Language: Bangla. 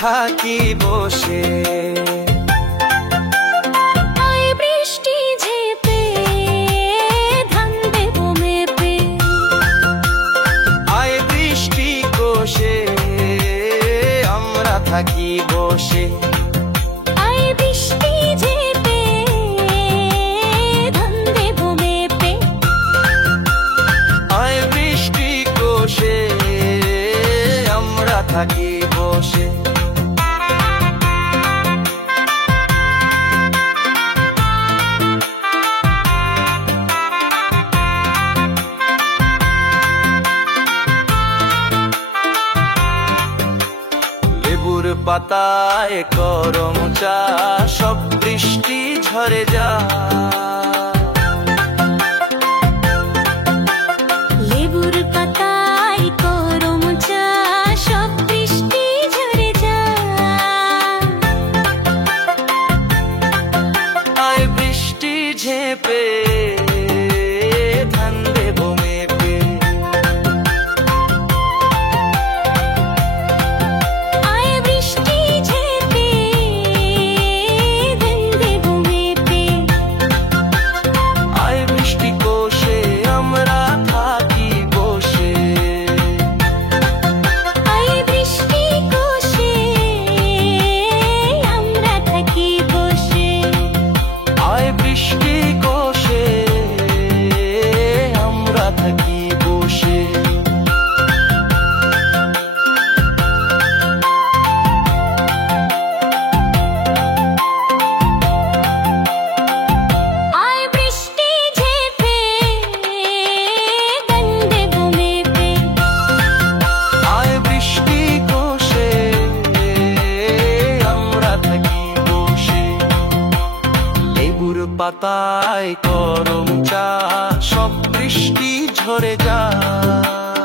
থাকি বসে। আয় বৃষ্টি ঝেপে ধান দেবো মেপে, আয় বৃষ্টি কোষে আমরা থাকি বসে। আয় বৃষ্টি ঝেপে ধান দেবো মেপে, আয় বৃষ্টি কোষে আমরা থাকি বসে। লেবুর পাতায় করম চা, সব বৃষ্টি ঝরে যায়। লেবুর পাতায় করম চা, সব বৃষ্টি ঝরে যায়। আয় বৃষ্টি ঝেপে ধান দেবো মেপে, আয় বৃষ্টি ঝেপে ধান দেবো মেপে, আয় বৃষ্টি কোষে আমরা থাকি বসে। আয় বৃষ্টি কোষে আমরা থাকি বসে। আয় বৃষ্টি কোষে আমরা থাকি বসে। আয় বৃষ্টি ঝেপে ধান দেবো মেপে, আয় বৃষ্টি কোষে আমরা থাকি বসে। লেবুর পাতায় করম চা, সব বৃষ্টি ঝরে যায়।